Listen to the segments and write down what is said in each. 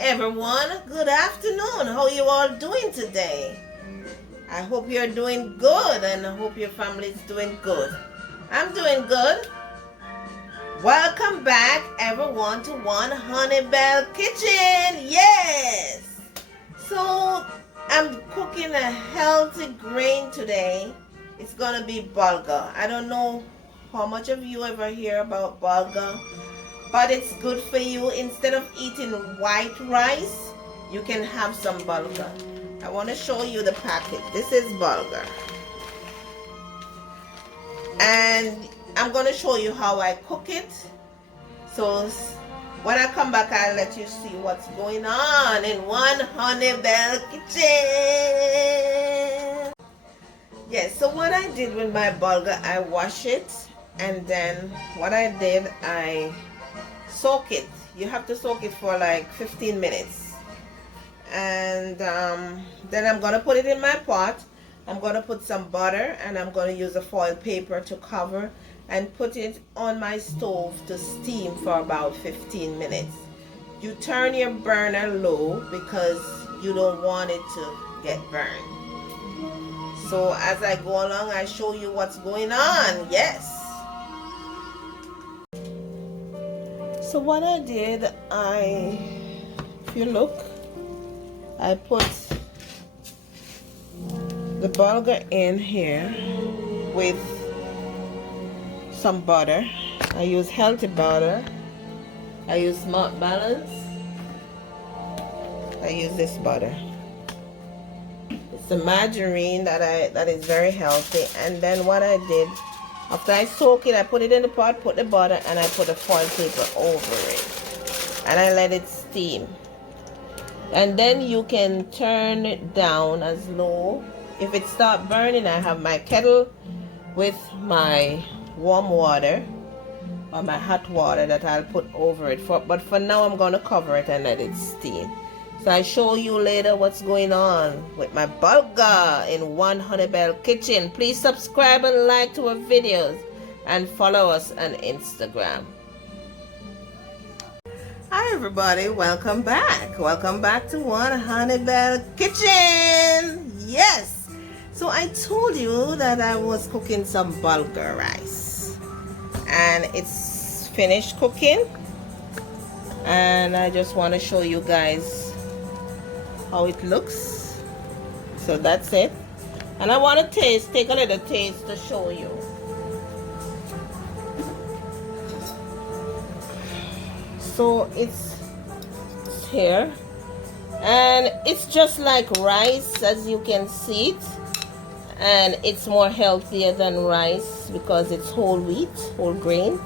everyone. Good afternoon. How you all doing today? I hope you're doing good and I hope your family's doing good. I'm doing good. Welcome back everyone to One Honey Bell Kitchen. Yes. So I'm cooking a healthy grain today. It's gonna be bulgur. I don't know how much of you ever hear about bulgur, but it's good for you. Instead of eating white rice, you can have some bulgur. I want to show you the packet. This is bulgur. And I'm going to show you how I cook it. So when I come back, I'll let you see what's going on in One Honey Bell Kitchen. Yes, so what I did with my bulgur, I wash it. And then what I did, I soak it. You have to soak it for like 15 minutes. And then I'm going to put it in my pot. I'm going to put some butter and I'm going to use a foil paper to cover and put it on my stove to steam for about 15 minutes. You turn your burner low because you don't want it to get burned. So as I go along, I show you what's going on. Yes. So what I did, if you look, I put the bulgur in here with some butter. I use healthy butter. I use Smart Balance. I use this butter. It's a margarine that is very healthy. And then what I did, after I soak it, I put it in the pot, put the butter, and I put a foil paper over it. And I let it steam. And then you can turn it down as low. If it starts burning, I have my kettle with my warm water or my hot water that I'll put over it. But for now, I'm going to cover it and let it steam. So I show you later what's going on with my bulgur in One Honey Bell Kitchen. Please subscribe and like to our videos and follow us on Instagram. Hi everybody, welcome back. Welcome back to One Honey Bell Kitchen. Yes. So I told you that I was cooking some bulgur rice. And it's finished cooking. And I just want to show you guys how it looks. So that's it. And I want to take a little taste to show you. So it's here. And it's just like rice, as you can see it. And it's more healthier than rice because it's whole wheat, whole grain.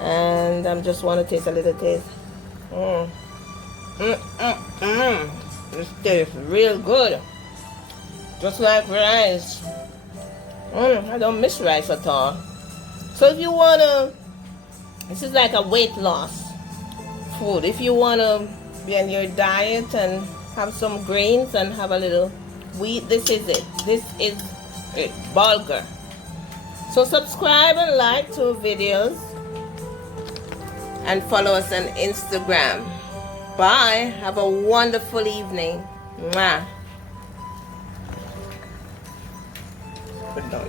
And I just want to taste a little taste. This tastes real good. Just like rice. I don't miss rice at all. So if you want to, this is like a weight loss food. If you want to be on your diet and have some grains and have a little wheat, this is it. This is it. Bulgur. So subscribe and like to our videos and follow us on Instagram. Bye. Have a wonderful evening. Mwah. Put down